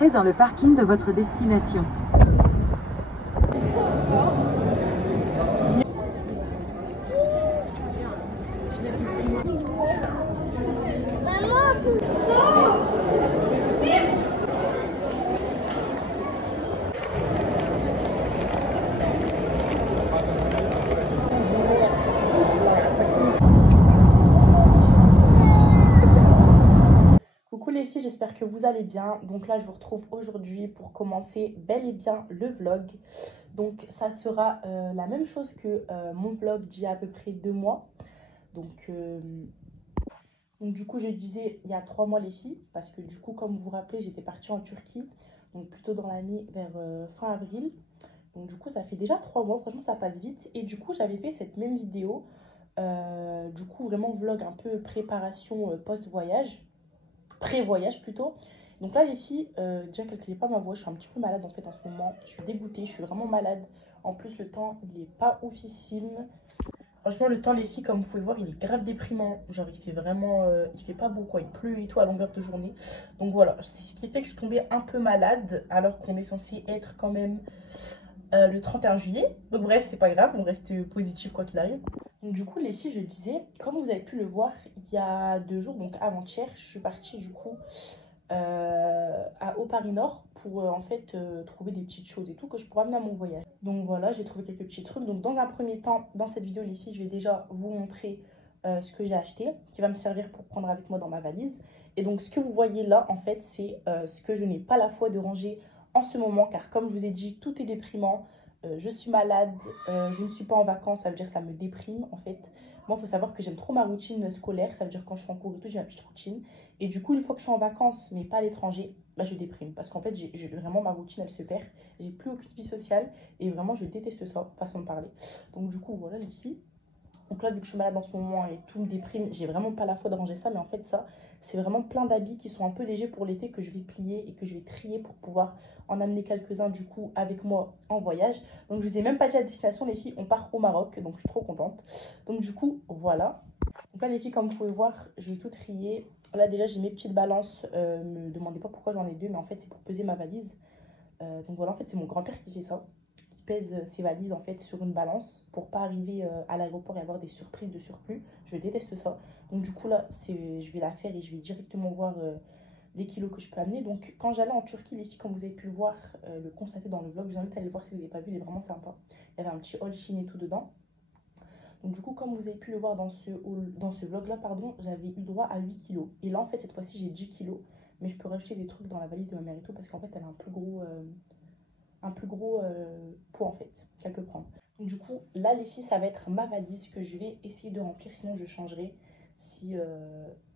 Entrez dans le parking de votre destination. Coucou les filles, j'espère que vous allez bien. Donc là, je vous retrouve aujourd'hui pour commencer bel et bien le vlog. Donc ça sera la même chose que mon vlog d'il y a à peu près 2 mois. Donc du coup, je disais il y a 3 mois les filles, parce que du coup, comme vous vous rappelez, j'étais partie en Turquie, donc plutôt dans l'année vers fin avril. Donc du coup, ça fait déjà 3 mois, franchement, ça passe vite. Et du coup, j'avais fait cette même vidéo, du coup, vraiment vlog un peu préparation post-voyage. Pré-voyage plutôt. Donc là les filles, déjà calculez pas ma voix, je suis un petit peu malade en fait en ce moment. Je suis dégoûtée, je suis vraiment malade. En plus le temps il est pas oufissime. Franchement le temps les filles comme vous pouvez voir il est grave déprimant. Genre il fait vraiment, il fait pas beau quoi, il pleut et tout à longueur de journée. Donc voilà, c'est ce qui fait que je suis tombée un peu malade alors qu'on est censé être quand même le 31 juillet. Donc bref c'est pas grave, on reste positif quoi qu'il arrive. Donc du coup les filles je disais, comme vous avez pu le voir il y a 2 jours, donc avant-hier, je suis partie du coup au Paris Nord pour en fait trouver des petites choses et tout que je pourrais amener à mon voyage. Donc voilà, j'ai trouvé quelques petits trucs. Donc dans un premier temps, dans cette vidéo les filles, je vais déjà vous montrer ce que j'ai acheté, qui va me servir pour prendre avec moi dans ma valise. Et donc ce que vous voyez là, en fait, c'est ce que je n'ai pas la foi de ranger en ce moment, car comme je vous ai dit, tout est déprimant. Je suis malade, je ne suis pas en vacances, ça veut dire que ça me déprime en fait. Moi, il faut savoir que j'aime trop ma routine scolaire, ça veut dire quand je suis en cours et tout, j'ai ma petite routine. Et du coup, une fois que je suis en vacances, mais pas à l'étranger, bah, je déprime. Parce qu'en fait, vraiment, ma routine, elle se perd. J'ai plus aucune vie sociale. Et vraiment, je déteste ça, façon de parler. Donc, du coup, voilà, les filles. Donc là, vu que je suis malade en ce moment et tout me déprime, j'ai vraiment pas la foi de ranger ça. Mais en fait, ça, c'est vraiment plein d'habits qui sont un peu légers pour l'été que je vais plier et que je vais trier pour pouvoir en amener quelques-uns, du coup, avec moi en voyage. Donc, je vous ai même pas dit à destination, les filles, on part au Maroc. Donc, je suis trop contente. Donc, du coup, voilà. Donc là, les filles, comme vous pouvez voir, je vais tout trier. Là, déjà, j'ai mes petites balances. Me demandez pas pourquoi j'en ai 2, mais en fait, c'est pour peser ma valise. Donc voilà, en fait, c'est mon grand-père qui fait ça, qui pèse ses valises en fait sur une balance pour pas arriver à l'aéroport et avoir des surprises de surplus. Je déteste ça. Donc du coup, là, je vais la faire et je vais directement voir les kilos que je peux amener. Donc quand j'allais en Turquie, les filles, comme vous avez pu le voir, le constater dans le vlog, je vous invite à aller voir si vous n'avez pas vu, il est vraiment sympa. Il y avait un petit haul Chine et tout dedans. Donc du coup, comme vous avez pu le voir dans ce vlog-là, pardon, j'avais eu droit à 8 kilos. Et là, en fait, cette fois-ci, j'ai 10 kilos. Mais je peux rajouter des trucs dans la valise de ma mère et tout, parce qu'en fait, elle a un plus gros poids, en fait, qu'elle peut prendre. Donc du coup, là, les filles, ça va être ma valise que je vais essayer de remplir. Sinon, je changerai si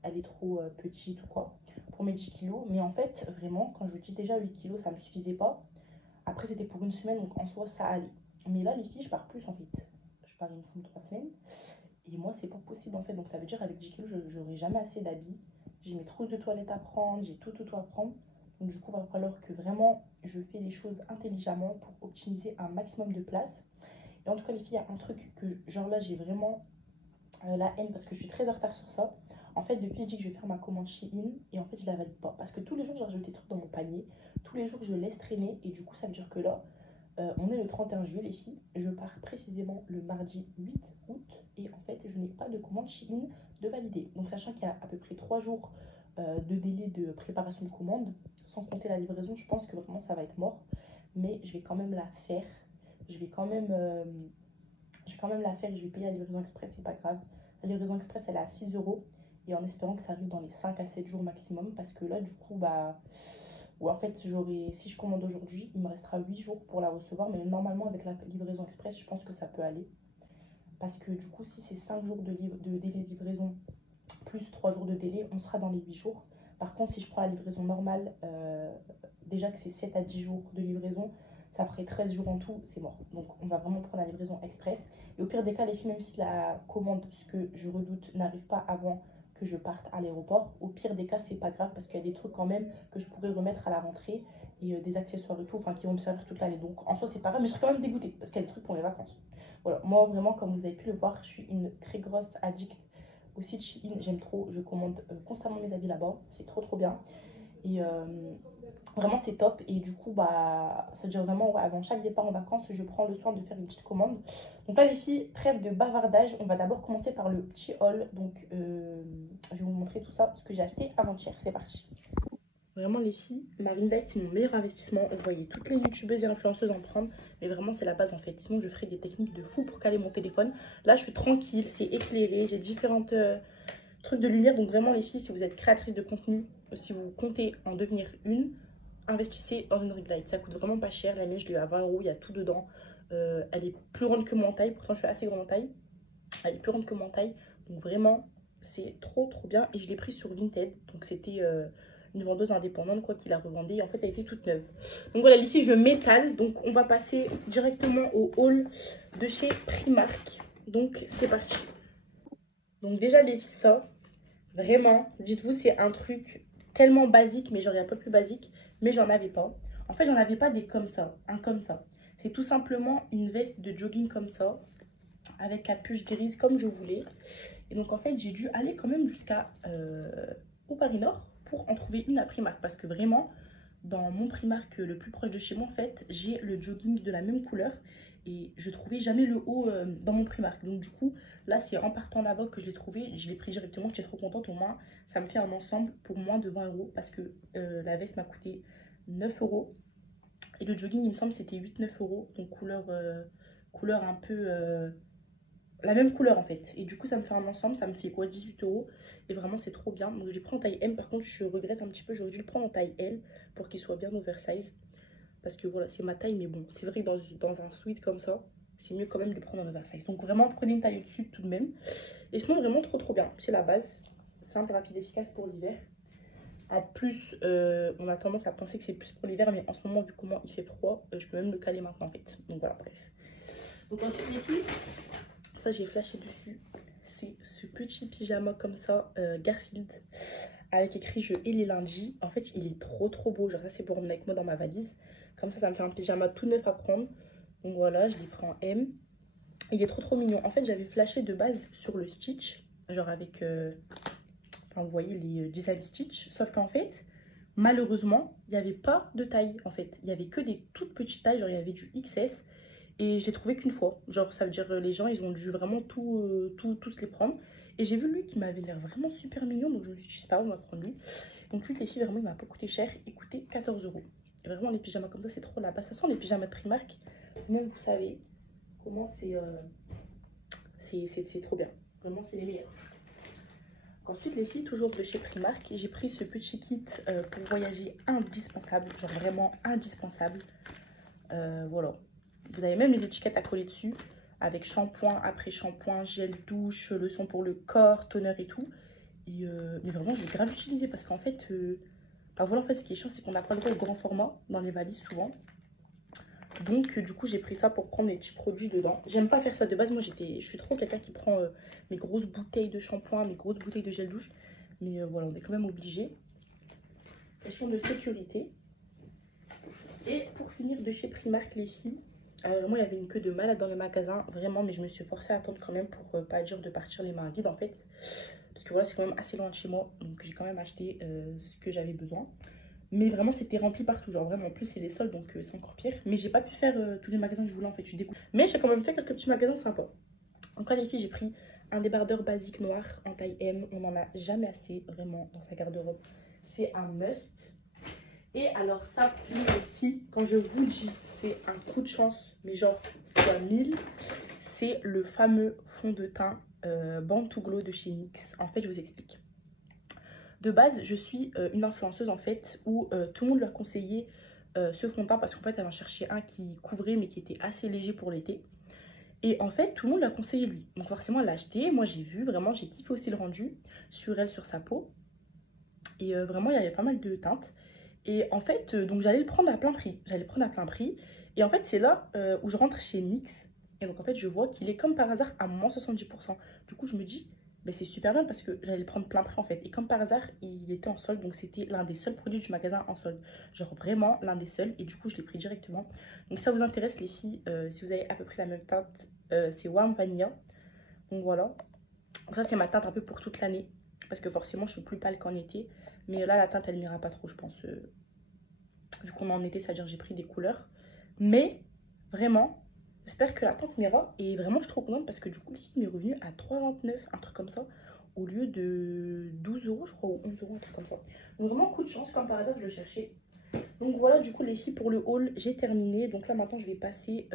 elle est trop petite ou quoi, pour mes 10 kilos. Mais en fait, vraiment, quand je vous dis déjà 8 kilos, ça ne me suffisait pas. Après, c'était pour une semaine, donc en soi, ça allait. Mais là, les filles, je pars plus, en fait. Je pars, il me semble, 3 semaines. Et moi, c'est pas possible en fait. Donc ça veut dire avec 10 kilos, je n'aurai jamais assez d'habits. J'ai mes trousses de toilette à prendre, j'ai tout à prendre. Donc du coup, il va falloir que vraiment je fais les choses intelligemment pour optimiser un maximum de place. Et en tout cas, les filles, il y a un truc que, genre là, j'ai vraiment la haine parce que je suis très en retard sur ça. En fait, depuis, je dis que je vais faire ma commande Shein et en fait, je la valide pas. Parce que tous les jours, je rajoute des trucs dans mon panier. Tous les jours, je laisse traîner et du coup, ça veut dire que là, on est le 31 juillet, les filles. Je pars précisément le mardi 8 août. Et en fait, je n'ai pas de commande Shein de valider. Donc, sachant qu'il y a à peu près 3 jours de délai de préparation de commande, sans compter la livraison, je pense que vraiment ça va être mort. Mais je vais quand même la faire. Je vais quand même, je vais quand même la faire et je vais payer la livraison express, c'est pas grave. La livraison express, elle est à 6 euros. Et en espérant que ça arrive dans les 5 à 7 jours maximum. Parce que là, du coup, bah. Ou en fait, si je commande aujourd'hui, il me restera 8 jours pour la recevoir. Mais normalement, avec la livraison express, je pense que ça peut aller. Parce que du coup, si c'est 5 jours de délai de livraison plus 3 jours de délai, on sera dans les 8 jours. Par contre, si je prends la livraison normale, déjà que c'est 7 à 10 jours de livraison, ça ferait 13 jours en tout, c'est mort. Donc on va vraiment prendre la livraison express. Et au pire des cas, les filles, même si la commande, ce que je redoute, n'arrive pas avant que je parte à l'aéroport, au pire des cas, c'est pas grave parce qu'il y a des trucs quand même que je pourrais remettre à la rentrée et des accessoires et tout, enfin qui vont me servir toute l'année. Donc en soi, c'est pas grave, mais je serais quand même dégoûtée parce qu'il y a des trucs pour mes vacances. Voilà, moi vraiment, comme vous avez pu le voir, je suis une très grosse addict au site Shein. J'aime trop, je commande constamment mes habits là-bas, c'est trop bien. Et vraiment c'est top. Et du coup bah ça veut dire vraiment ouais, avant chaque départ en vacances je prends le soin de faire une petite commande. Donc là les filles, trêve de bavardage, on va d'abord commencer par le petit haul. Donc je vais vous montrer tout ça, ce que j'ai acheté avant-hier. C'est parti. Vraiment les filles, ma ring light c'est mon meilleur investissement. Vous voyez toutes les youtubeuses et influenceuses en prendre, mais vraiment c'est la base en fait. Sinon je ferai des techniques de fou pour caler mon téléphone. Là je suis tranquille, c'est éclairé, j'ai différentes trucs de lumière. Donc vraiment les filles, si vous êtes créatrice de contenu, si vous comptez en devenir une, investissez dans une ring light. Ça coûte vraiment pas cher. La mienne je l'ai eu à 20 euros, il y a tout dedans. Elle est plus grande que mon taille, pourtant je suis assez grande en taille. Elle est plus grande que mon taille, donc vraiment c'est trop bien. Et je l'ai prise sur Vinted, donc c'était une vendeuse indépendante quoi qui l'a revendée. En fait elle était toute neuve. Donc voilà les filles, je m'étale. Donc on va passer directement au haul de chez Primark. Donc c'est parti. Donc déjà les filles, ça vraiment, dites-vous, c'est un truc tellement basique, mais genre il n'y a pas plus basique, mais j'en avais pas. En fait, j'en avais pas des comme ça, un comme ça. C'est tout simplement une veste de jogging comme ça, avec capuche grise comme je voulais. Et donc en fait, j'ai dû aller quand même jusqu'à au Paris Nord pour en trouver une à Primark. Parce que vraiment, dans mon Primark le plus proche de chez moi, en fait, j'ai le jogging de la même couleur. Et je trouvais jamais le haut dans mon Primark. Donc du coup, là, c'est en partant là-bas que je l'ai trouvé. Je l'ai pris directement, j'étais trop contente. Au moins, ça me fait un ensemble pour moins de 20 euros. Parce que la veste m'a coûté 9 euros. Et le jogging, il me semble, c'était 8-9 euros. Donc couleur un peu... la même couleur en fait. Et du coup, ça me fait un ensemble, ça me fait quoi, 18 euros. Et vraiment, c'est trop bien. Donc, je l'ai pris en taille M. Par contre, je regrette un petit peu, j'aurais dû le prendre en taille L pour qu'il soit bien oversize. Parce que voilà, c'est ma taille, mais bon, c'est vrai que dans un sweat comme ça, c'est mieux quand même de le prendre en oversize. Donc, vraiment, prenez une taille au-dessus tout de même. Et sinon, vraiment trop bien. C'est la base. Simple, rapide, efficace pour l'hiver. En plus, on a tendance à penser que c'est plus pour l'hiver, mais en ce moment, vu comment il fait froid, je peux même le caler maintenant en fait. Donc voilà, bref. Donc ensuite, les filles, ça j'ai flashé dessus, c'est ce petit pyjama comme ça Garfield avec écrit je hais les lundis. En fait il est trop beau, genre ça c'est pour emmener avec moi dans ma valise, comme ça me fait un pyjama tout neuf à prendre. Donc voilà, je l'ai pris en M. Il est trop mignon. En fait j'avais flashé de base sur le Stitch, genre avec enfin vous voyez les design Stitch, sauf qu'en fait malheureusement il n'y avait pas de taille. En fait il y avait que des toutes petites tailles, genre il y avait du XS. Et je l'ai trouvé qu'une fois. Genre, ça veut dire les gens, ils ont dû vraiment tous les prendre. Et j'ai vu lui qui m'avait l'air vraiment super mignon. Donc, je me suis dit, c'est pas grave, on va prendre lui. Donc, lui, les filles, vraiment, il m'a pas coûté cher. Il coûtait 14 euros. Et vraiment, les pyjamas comme ça, c'est trop la base. Ça sent les pyjamas de Primark. Même, vous savez comment c'est trop bien. Vraiment, c'est les meilleurs. Ensuite, les filles, toujours de chez Primark, j'ai pris ce petit kit pour voyager indispensable. Genre, vraiment indispensable. Voilà. Vous avez même les étiquettes à coller dessus avec shampoing, après shampoing, gel douche, leçon pour le corps, toner et tout. Et mais vraiment, je l'ai grave utilisé parce qu'en fait, bah voilà, en fait, ce qui est chiant, c'est qu'on n'a pas le droit au grand format dans les valises souvent. Donc, du coup, j'ai pris ça pour prendre les petits produits dedans. J'aime pas faire ça de base. Moi, je suis trop quelqu'un qui prend mes grosses bouteilles de shampoing, mes grosses bouteilles de gel douche. Mais voilà, on est quand même obligé. Question de sécurité. Et pour finir, de chez Primark, les filles. Vraiment, il y avait une queue de malade dans le magasin, vraiment, mais je me suis forcée à attendre quand même pour pas être dur de partir les mains vides en fait. Parce que voilà, c'est quand même assez loin de chez moi, donc j'ai quand même acheté ce que j'avais besoin. Mais vraiment, c'était rempli partout, genre vraiment, en plus c'est les soldes, donc c'est encore pire. Mais j'ai pas pu faire tous les magasins que je voulais en fait, je suis dégoûtée. Mais j'ai quand même fait quelques petits magasins sympas. Donc là les filles, j'ai pris un débardeur basique noir en taille M, on n'en a jamais assez vraiment dans sa garde-robe. C'est un must. Et alors ça, les filles, quand je vous dis, c'est un coup de chance, mais genre fois 1000, c'est le fameux fond de teint Born to Glow de chez NYX. En fait, je vous explique. De base, je suis une influenceuse en fait, où tout le monde lui a conseillé ce fond de teint parce qu'en fait, elle en cherchait un qui couvrait mais qui était assez léger pour l'été. Et en fait, tout le monde l'a conseillé lui. Donc forcément, elle l'a acheté. Moi, j'ai vu, vraiment, j'ai kiffé aussi le rendu sur elle, sur sa peau. Et vraiment, il y avait pas mal de teintes. Et en fait, donc j'allais le prendre à plein prix. J'allais le prendre à plein prix. Et en fait, c'est là où je rentre chez NYX. Et donc, en fait, je vois qu'il est comme par hasard à moins 70%. Du coup, je me dis, ben, c'est super bien parce que j'allais le prendre plein prix en fait. Et comme par hasard, il était en solde. Donc, c'était l'un des seuls produits du magasin en solde. Genre vraiment l'un des seuls. Et du coup, je l'ai pris directement. Donc, si ça vous intéresse, les filles, si vous avez à peu près la même teinte, c'est Warm Vanilla. Donc, voilà. Donc, ça, c'est ma teinte un peu pour toute l'année. Parce que forcément, je suis plus pâle qu'en été. Mais là, la teinte, elle n'ira pas trop, je pense. Vu qu'on est en été, c'est-à-dire j'ai pris des couleurs. Mais, vraiment, j'espère que la teinte m'ira. Et vraiment, je suis trop contente parce que du coup, ici, il m'est revenu à 3,29, un truc comme ça. Au lieu de 12 euros, je crois, ou 11 euros, un truc comme ça. Donc vraiment, coup de chance, comme par hasard, je le cherchais. Donc voilà, du coup, les filles, pour le haul, j'ai terminé. Donc là, maintenant, je vais passer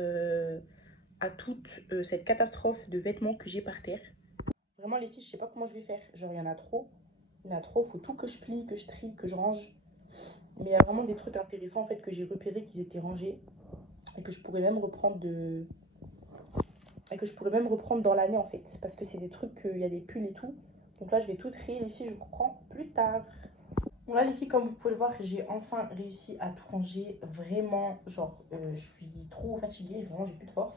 à toute cette catastrophe de vêtements que j'ai par terre. Vraiment, les filles, je sais pas comment je vais faire. Genre, il y en a trop. Il y en a trop. Faut tout que je plie, que je trie, que je range. Mais il y a vraiment des trucs intéressants, en fait, que j'ai repérés qu'ils étaient rangés. Et que je pourrais même reprendre dans l'année, en fait. Parce que c'est des trucs, il y a des pulls et tout. Donc là, je vais tout trier. Les filles, je vous reprends plus tard. Bon là les filles, comme vous pouvez le voir, j'ai enfin réussi à tout ranger. Vraiment, genre, je suis trop fatiguée, vraiment j'ai plus de force.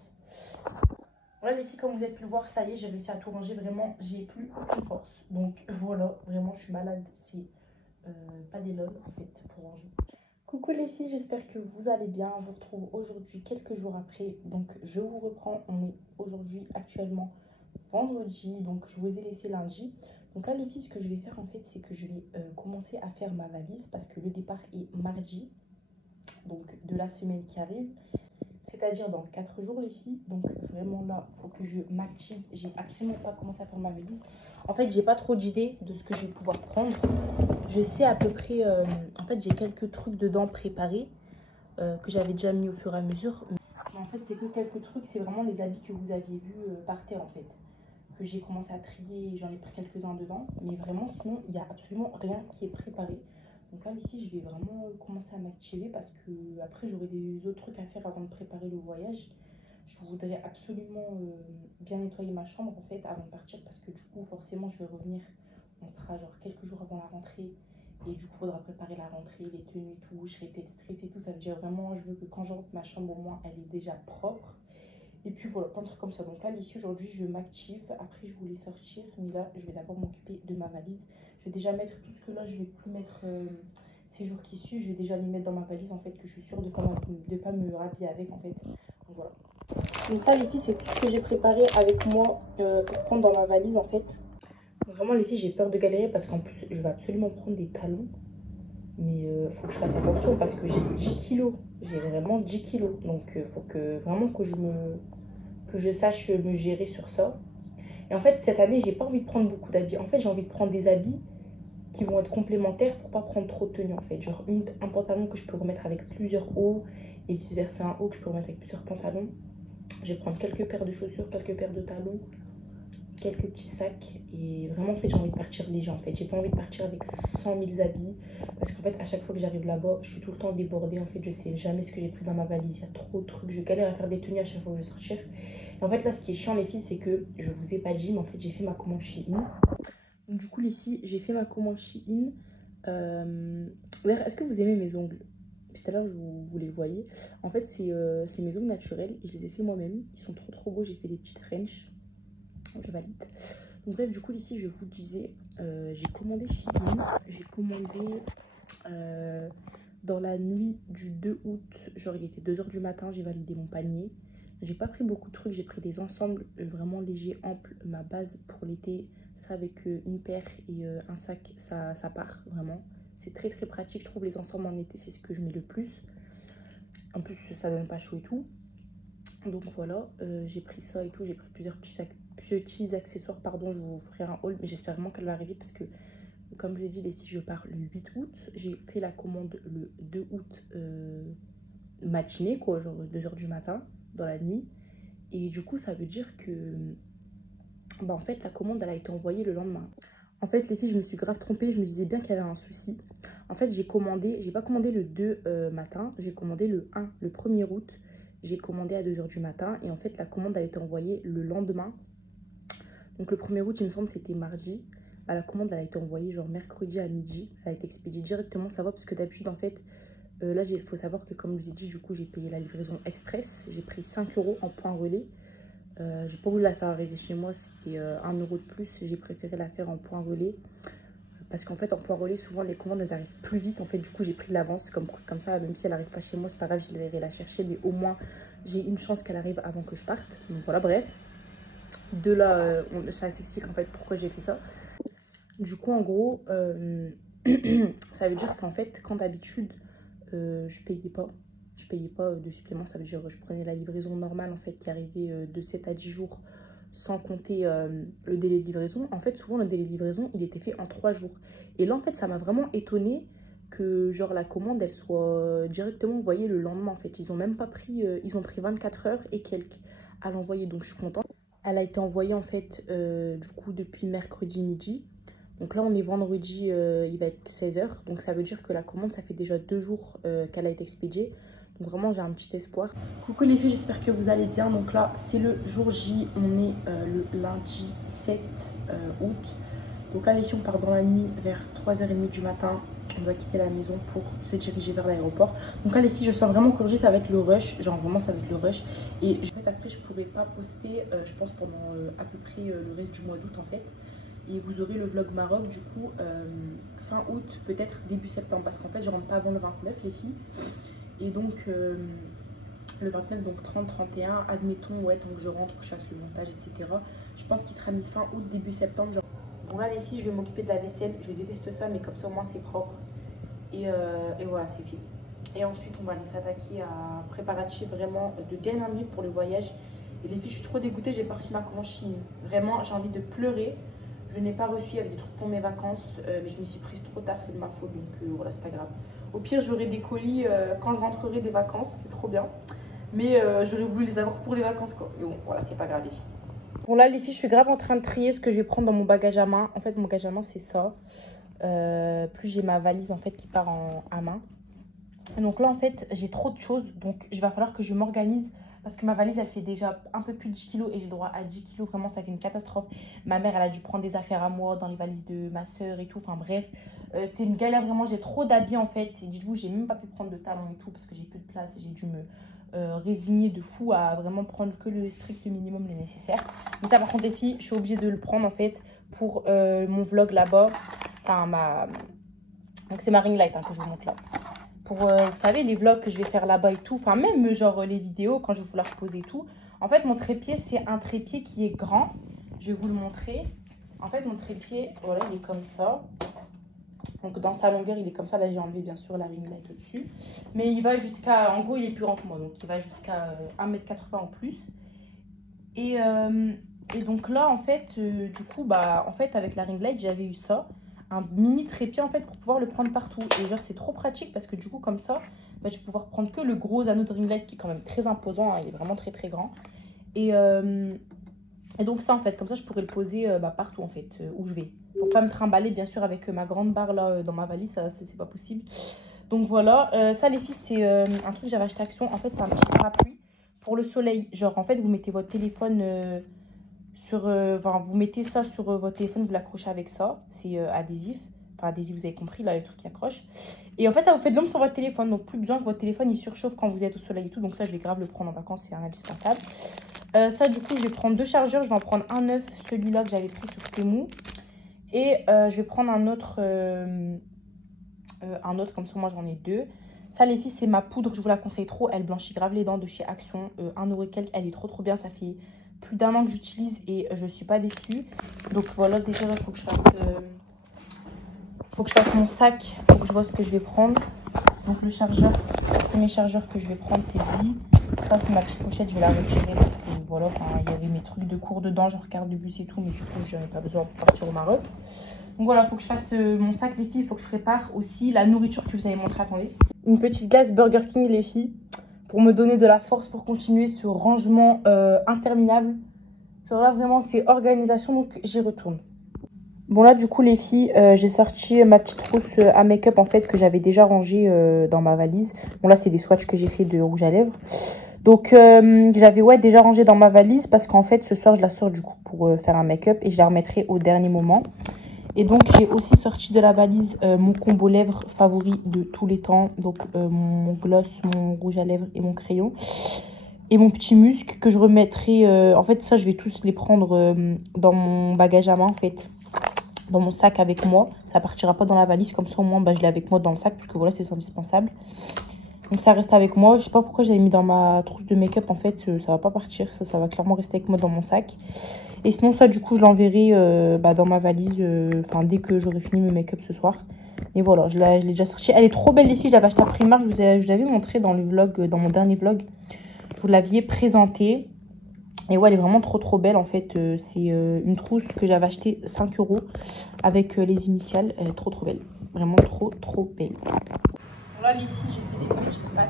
Voilà les filles, comme vous avez pu le voir, ça y est, j'ai réussi à tout ranger. Vraiment, j'ai plus aucune force. Donc voilà, vraiment, je suis malade. C'est pas des lol en fait pour ranger. Coucou les filles, j'espère que vous allez bien. Je vous retrouve aujourd'hui quelques jours après. Donc je vous reprends, on est aujourd'hui actuellement vendredi, donc je vous ai laissé lundi. Donc là les filles, ce que je vais faire en fait, c'est que je vais commencer à faire ma valise parce que le départ est mardi, donc de la semaine qui arrive, c'est-à-dire dans 4 jours les filles. Donc vraiment là, il faut que je m'active. J'ai absolument pas commencé à faire ma valise. En fait, j'ai pas trop d'idées de ce que je vais pouvoir prendre. Je sais à peu près, en fait j'ai quelques trucs dedans préparés que j'avais déjà mis au fur et à mesure. Mais en fait, c'est que quelques trucs, c'est vraiment les habits que vous aviez vus par terre en fait. Que j'ai commencé à trier, j'en ai pris quelques-uns dedans. Mais vraiment, sinon, il n'y a absolument rien qui est préparé. Donc là, ici, je vais vraiment commencer à m'activer parce que après j'aurai des autres trucs à faire avant de préparer le voyage. Je voudrais absolument bien nettoyer ma chambre en fait avant de partir parce que du coup, forcément, je vais revenir. On sera genre quelques jours avant la rentrée. Et du coup, il faudra préparer la rentrée, les tenues et tout. Je serai peut-être stressée et tout. Ça veut dire vraiment, je veux que quand je rentre, ma chambre, au moins, elle est déjà propre. Et puis voilà, plein de trucs comme ça. Donc là, ici, aujourd'hui, je m'active. Après, je voulais sortir. Mais là, je vais d'abord m'occuper de ma valise. Je vais déjà mettre tout ce que là, je vais plus mettre ces jours qui suivent. Je vais déjà les mettre dans ma valise, en fait, que je suis sûre de pas me rhabiller avec, en fait. Donc voilà. Donc ça, les filles, c'est tout ce que j'ai préparé avec moi pour prendre dans ma valise, en fait. Vraiment, les filles, j'ai peur de galérer parce qu'en plus, je vais absolument prendre des talons. Mais faut que je fasse attention parce que j'ai 10 kilos. J'ai vraiment 10 kilos. Donc faut que vraiment que je sache me gérer sur ça. Et en fait, cette année, j'ai pas envie de prendre beaucoup d'habits. En fait, j'ai envie de prendre des habits qui vont être complémentaires pour pas prendre trop de tenues en fait. Genre un pantalon que je peux remettre avec plusieurs hauts et vice versa un haut que je peux remettre avec plusieurs pantalons. Je vais prendre quelques paires de chaussures, quelques paires de talons, quelques petits sacs. Et vraiment, en fait, j'ai envie de partir léger en fait. J'ai pas envie de partir avec 100 000 habits parce qu'en fait, à chaque fois que j'arrive là-bas, je suis tout le temps débordée. En fait, je sais jamais ce que j'ai pris dans ma valise. Il y a trop de trucs. Je galère à faire des tenues à chaque fois que je vais sortir. Et en fait, là, ce qui est chiant, les filles, c'est que je vous ai pas dit, mais en fait, j'ai fait ma commande Shein. Donc, du coup, les filles, j'ai fait ma commande Shein. D'ailleurs, est-ce que vous aimez mes ongles? Tout à l'heure, vous les voyez. En fait, c'est mes ongles naturels et je les ai fait moi-même. Ils sont trop trop beaux. J'ai fait des petites French. Je valide. Donc bref, du coup, ici, je vous disais, j'ai commandé Shein. J'ai commandé dans la nuit du 2 août. Genre, il était 2 h du matin. J'ai validé mon panier. J'ai pas pris beaucoup de trucs. J'ai pris des ensembles vraiment légers, amples. Ma base pour l'été, ça avec une paire et un sac, ça part vraiment. C'est très très pratique. Je trouve les ensembles en été, c'est ce que je mets le plus. En plus, ça donne pas chaud et tout. Donc voilà, j'ai pris ça et tout. J'ai pris plusieurs petits accessoires, pardon, je vous ferai un haul, mais j'espère vraiment qu'elle va arriver parce que, comme je vous ai dit, les filles, je pars le 8 août. J'ai fait la commande le 2 août matinée, quoi, genre 2 h du matin, dans la nuit. Et du coup, ça veut dire que, bah, en fait, la commande, elle a été envoyée le lendemain. En fait, les filles, je me suis grave trompée. Je me disais bien qu'il y avait un souci. En fait, j'ai pas commandé le 2 matin. J'ai commandé le 1, le 1er août. J'ai commandé à 2 h du matin. Et en fait, la commande a été envoyée le lendemain. Donc, le 1er août, il me semble, c'était mardi. Bah, la commande, elle a été envoyée genre mercredi à midi. Elle a été expédiée directement, ça va. Parce que d'habitude, en fait, là, il faut savoir que, comme je vous ai dit, du coup, j'ai payé la livraison express. J'ai pris 5 € en point relais. J'ai pas voulu la faire arriver chez moi, c'était 1 € de plus. J'ai préféré la faire en point relais parce qu'en fait en point relais souvent les commandes elles arrivent plus vite. En fait du coup j'ai pris de l'avance comme ça, même si elle arrive pas chez moi c'est pas grave, je vais la chercher, mais au moins j'ai une chance qu'elle arrive avant que je parte. Donc voilà, bref, de là ça s'explique en fait pourquoi j'ai fait ça. Du coup en gros Ça veut dire qu'en fait, quand d'habitude, je payais pas. Je payais pas de supplément. Ça veut dire que je prenais la livraison normale en fait qui arrivait de 7 à 10 jours sans compter le délai de livraison. En fait, souvent, le délai de livraison, il était fait en 3 jours. Et là, en fait, ça m'a vraiment étonnée que genre la commande, elle soit directement envoyée le lendemain. En fait, ils ont même pas pris... ils ont pris 24 heures et quelques à l'envoyer. Donc, je suis contente. Elle a été envoyée, en fait, du coup, depuis mercredi midi. Donc là, on est vendredi, il va être 16 heures. Donc, ça veut dire que la commande, ça fait déjà 2 jours qu'elle a été expédiée. Donc vraiment j'ai un petit espoir. Coucou les filles, j'espère que vous allez bien. Donc là c'est le jour J, on est le lundi 7 août. Donc là les filles on part dans la nuit vers 3h30 du matin. On doit quitter la maison pour se diriger vers l'aéroport. Donc là les filles je sens vraiment qu'aujourd'hui ça va être le rush. Genre vraiment ça va être le rush. Et en fait après je pourrai pas poster je pense pendant à peu près le reste du mois d'août en fait. Et vous aurez le vlog Maroc du coup fin août, peut-être début septembre. Parce qu'en fait je rentre pas avant le 29 les filles. Et donc le 29, donc 30, 31, admettons, ouais, tant que je rentre, que je fasse le montage, etc. Je pense qu'il sera mis fin août, début septembre. Genre. Bon là les filles, je vais m'occuper de la vaisselle. Je déteste ça, mais comme ça au moins c'est propre. Et voilà, c'est fait. Et ensuite, on va aller s'attaquer à préparatifs vraiment de dernière minute pour le voyage. Et les filles, je suis trop dégoûtée, j'ai pas reçu ma commande Chine. Vraiment, j'ai envie de pleurer. Je n'ai pas reçu, il y avait des trucs pour mes vacances, mais je me suis prise trop tard, c'est de ma faute, donc voilà, c'est pas grave. Au pire, j'aurai des colis quand je rentrerai des vacances, c'est trop bien. Mais j'aurais voulu les avoir pour les vacances, quoi. Mais bon, voilà, c'est pas grave, les filles. Bon, là, les filles, je suis grave en train de trier ce que je vais prendre dans mon bagage à main. En fait, mon bagage à main, c'est ça. Plus j'ai ma valise, en fait, qui part à main. Et donc là, en fait, j'ai trop de choses, donc il va falloir que je m'organise. Parce que ma valise, elle fait déjà un peu plus de 10 kilos et j'ai le droit à 10 kilos. Vraiment, ça fait une catastrophe. Ma mère, elle a dû prendre des affaires à moi dans les valises de ma soeur et tout. Enfin bref, c'est une galère vraiment. J'ai trop d'habits en fait. Et dites-vous, j'ai même pas pu prendre de talons et tout parce que j'ai plus de place. J'ai dû me résigner de fou à vraiment prendre que le strict minimum, le nécessaire. Mais ça, par contre, les filles, je suis obligée de le prendre en fait pour mon vlog là-bas. Enfin, donc c'est ma ring light que je vous montre là. Pour, vous savez, les vlogs que je vais faire là-bas et tout. Enfin, même genre les vidéos quand je vais vous la reposer et tout. En fait, mon trépied, c'est un trépied qui est grand. Je vais vous le montrer. En fait, mon trépied, voilà, il est comme ça. Donc, dans sa longueur, il est comme ça. Là, j'ai enlevé, bien sûr, la ring light au-dessus. Mais il va jusqu'à... En gros, il est plus grand que moi. Donc, il va jusqu'à 1,80 m en plus. Et donc là, en fait, du coup, bah, en fait, avec la ring light, j'avais eu ça. Un mini trépied en fait pour pouvoir le prendre partout. Et genre c'est trop pratique parce que du coup comme ça, bah, je vais pouvoir prendre que le gros anneau de ring light qui est quand même très imposant, hein, il est vraiment très très grand. Et donc ça en fait, comme ça je pourrais le poser partout en fait, où je vais. Pour pas me trimballer bien sûr avec ma grande barre là dans ma valise, ça c'est pas possible. Donc voilà, ça les filles c'est un truc que j'avais acheté à Action. En fait c'est un petit parapluie pour le soleil. Genre en fait vous mettez votre téléphone... vous mettez ça sur votre téléphone, vous l'accrochez avec ça, c'est adhésif, enfin adhésif vous avez compris, là le truc qui accroche. Et en fait ça vous fait de l'ombre sur votre téléphone, donc plus besoin que votre téléphone il surchauffe quand vous êtes au soleil et tout, donc ça je vais grave le prendre en vacances, c'est un indispensable. Ça du coup je vais prendre 2 chargeurs, je vais en prendre un neuf, celui-là que j'avais pris sur Temu. Et je vais prendre un autre comme ça moi j'en ai 2. Ça les filles c'est ma poudre, je vous la conseille trop, elle blanchit grave les dents de chez Action, 1 € et quelques, elle est trop bien, ça fait plus d'1 an que j'utilise et je suis pas déçue. Donc voilà, déjà il faut que je fasse mon sac, faut que je vois ce que je vais prendre. Donc le chargeur, le premier chargeur que je vais prendre c'est lui. Ça c'est ma petite pochette, je vais la retirer parce que voilà, il y avait mes trucs de cours dedans, genre carte de bus et tout, mais du coup j'en ai pas besoin pour partir au Maroc. Donc voilà, il faut que je fasse mon sac les filles, il faut que je prépare aussi la nourriture que vous avez montré, attendez. Une petite glace Burger King les filles, pour me donner de la force pour continuer ce rangement interminable. Genre là vraiment c'est organisation, donc j'y retourne. Bon là du coup les filles, j'ai sorti ma petite trousse à make-up en fait que j'avais déjà rangée dans ma valise. Bon là c'est des swatchs que j'ai fait de rouge à lèvres. Donc j'avais déjà rangé dans ma valise parce qu'en fait ce soir je la sors du coup pour faire un make-up et je la remettrai au dernier moment. Et donc j'ai aussi sorti de la valise mon combo lèvres favori de tous les temps. Donc mon gloss, mon rouge à lèvres et mon crayon. Et mon petit musc que je remettrai... en fait ça je vais tous les prendre dans mon bagage à main en fait. Dans mon sac avec moi. Ça partira pas dans la valise. Comme ça au moins je l'ai avec moi dans le sac. Parce que voilà c'est indispensable. Donc ça reste avec moi. Je sais pas pourquoi j'avais mis dans ma trousse de make-up. En fait ça va pas partir. Ça va clairement rester avec moi dans mon sac. Et sinon ça du coup je l'enverrai dans ma valise. Enfin dès que j'aurai fini mes make-up ce soir. Et voilà, je l'ai déjà sortie. Elle est trop belle les filles, je l'avais achetée à Primark. Je vous l'avais montré dans le vlog, dans mon dernier vlog. Vous l'aviez présentée. Et ouais, elle est vraiment trop belle en fait. C'est une trousse que j'avais achetée 5 € avec les initiales. Elle est trop belle. Vraiment trop belle. Voilà les filles, j'ai fait des petites pâtes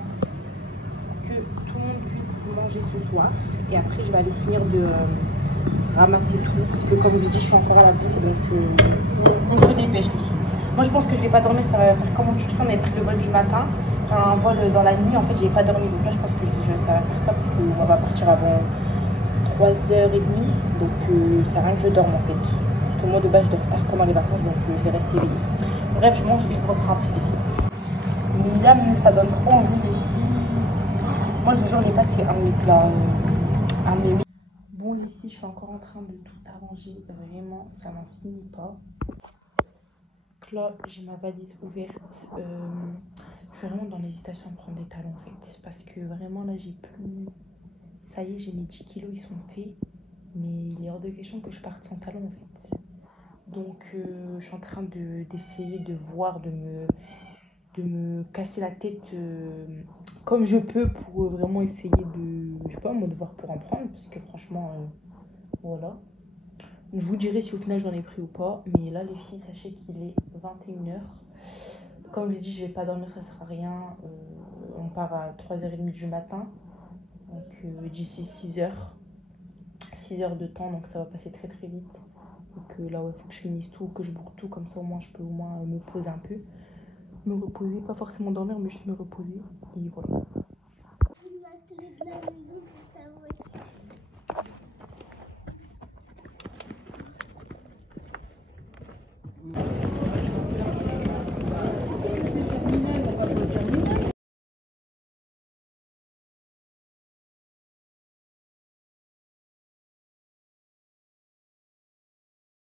que tout le monde puisse manger ce soir. Et après, je vais aller finir de ramasser tout. Parce que comme je vous dis, je suis encore à la bourre. Donc on se dépêche les filles. Moi, je pense que je vais pas dormir. Ça va faire comme on avait pris le vol du matin. Un vol dans la nuit. En fait, j'ai pas dormi. Donc là, je pense que ça va faire ça. Parce qu'on va partir avant 3h30, donc ça sert à rien que je dorme en fait. Parce que moi de base je dors tard pendant les vacances, donc je vais rester éveillée. Bref, je mange et je vous reprends après les filles. Mais là, ça donne trop envie les filles. Moi je vous jure, les pâtes c'est un de mes plats. Bon les filles, je suis encore en train de tout arranger. Vraiment, ça n'en finit pas. Donc là, j'ai ma valise ouverte. Je suis vraiment dans l'hésitation à prendre des talons en fait. Parce que vraiment là, j'ai plus... Ça y est, j'ai mes 10 kilos, ils sont faits. Mais il est hors de question que je parte sans talons en fait. Donc je suis en train d'essayer de voir, de me casser la tête comme je peux pour vraiment essayer de, je sais pas moi, de voir pour en prendre. Parce que franchement, voilà. Je vous dirai si au final j'en ai pris ou pas. Mais là les filles, sachez qu'il est 21h. Comme je l'ai dit, je vais pas dormir, ça sert à rien. On part à 3h30 du matin. Donc d'ici 6h. 6 heures de temps, donc ça va passer très vite. Donc là, il faut que je finisse tout, que je boucle tout, comme ça au moins je peux au moins me poser un peu. Me reposer, pas forcément dormir, mais juste me reposer. Et voilà.